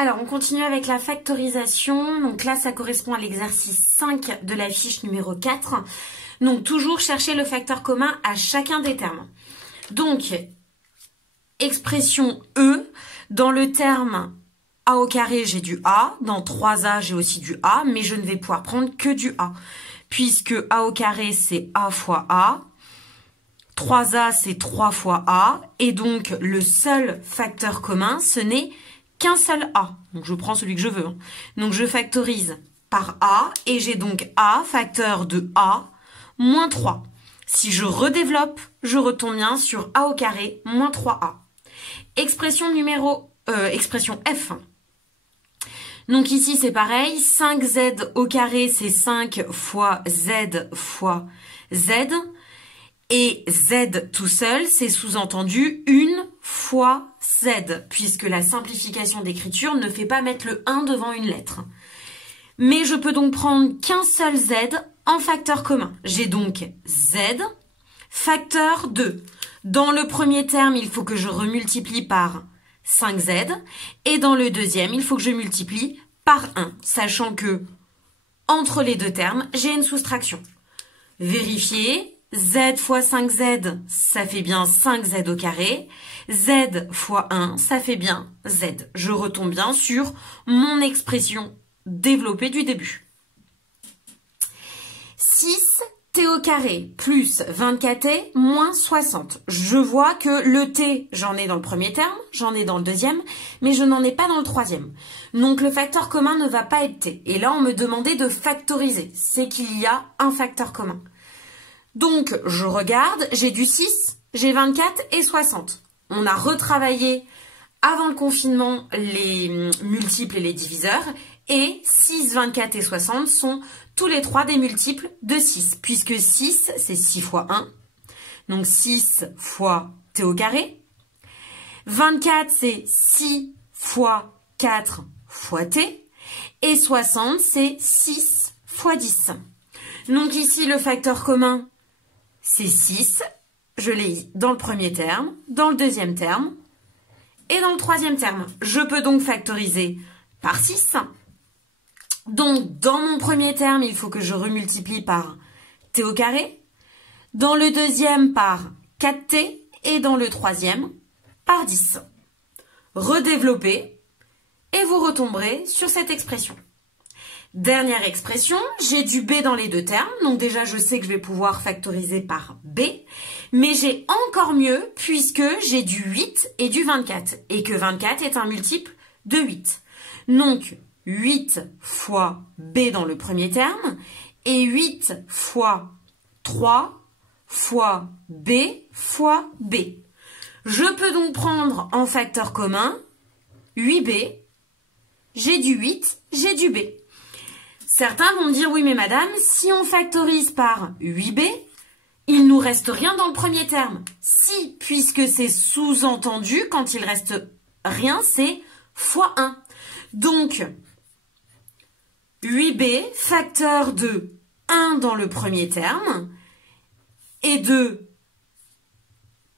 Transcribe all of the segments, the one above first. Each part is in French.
Alors, on continue avec la factorisation. Donc là, ça correspond à l'exercice 5 de la fiche numéro 4. Donc, toujours chercher le facteur commun à chacun des termes. Donc, expression E, dans le terme A au carré, j'ai du A. Dans 3A, j'ai aussi du A, mais je ne vais pouvoir prendre que du A. Puisque A au carré, c'est A fois A. 3A, c'est 3 fois A. Et donc, le seul facteur commun, ce n'est qu'un seul A. Donc, je prends celui que je veux. Donc, je factorise par A. Et j'ai donc A, facteur de A, moins 3. Si je redéveloppe, je retombe bien sur A au carré, moins 3A. Expression F. Donc, ici, c'est pareil. 5Z au carré, c'est 5 fois Z fois Z. Et Z tout seul, c'est sous-entendu 1 fois Z, puisque la simplification d'écriture ne fait pas mettre le 1 devant une lettre. Mais je peux donc prendre qu'un seul Z en facteur commun. J'ai donc Z, facteur 2. Dans le premier terme, il faut que je remultiplie par 5Z. Et dans le deuxième, il faut que je multiplie par 1, sachant que entre les deux termes, j'ai une soustraction. Vérifier. Z fois 5Z, ça fait bien 5Z au carré. Z fois 1, ça fait bien Z. Je retombe bien sur mon expression développée du début. 6T au carré plus 24T moins 60. Je vois que le T, j'en ai dans le premier terme, j'en ai dans le deuxième, mais je n'en ai pas dans le troisième. Donc le facteur commun ne va pas être T. Et là, on me demandait de factoriser. C'est qu'il y a un facteur commun. Donc, je regarde, j'ai du 6, j'ai 24 et 60. On a retravaillé avant le confinement les multiples et les diviseurs. Et 6, 24 et 60 sont tous les trois des multiples de 6. Puisque 6, c'est 6 fois 1. Donc 6 fois T au carré. 24, c'est 6 fois 4 fois T. Et 60, c'est 6 fois 10. Donc ici, le facteur commun, c'est 6, je l'ai dans le premier terme, dans le deuxième terme et dans le troisième terme. Je peux donc factoriser par 6. Donc, dans mon premier terme, il faut que je remultiplie par T au carré. Dans le deuxième, par 4T. Et dans le troisième, par 10. Redéveloppez et vous retomberez sur cette expression. Dernière expression, j'ai du B dans les deux termes, donc déjà je sais que je vais pouvoir factoriser par B, mais j'ai encore mieux puisque j'ai du 8 et du 24, et que 24 est un multiple de 8. Donc 8 fois B dans le premier terme, et 8 fois 3 fois B fois B. Je peux donc prendre en facteur commun 8B, j'ai du 8, j'ai du B. Certains vont me dire, oui mais madame, si on factorise par 8B, il nous reste rien dans le premier terme. Si, puisque c'est sous-entendu, quand il reste rien, c'est fois 1. Donc, 8B, facteur de 1 dans le premier terme, et de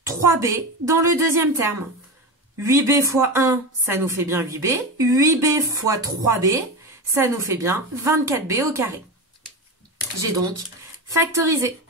3B dans le deuxième terme. 8B fois 1, ça nous fait bien 8B. 8B fois 3B, ça nous fait bien 24B au carré. J'ai donc factorisé.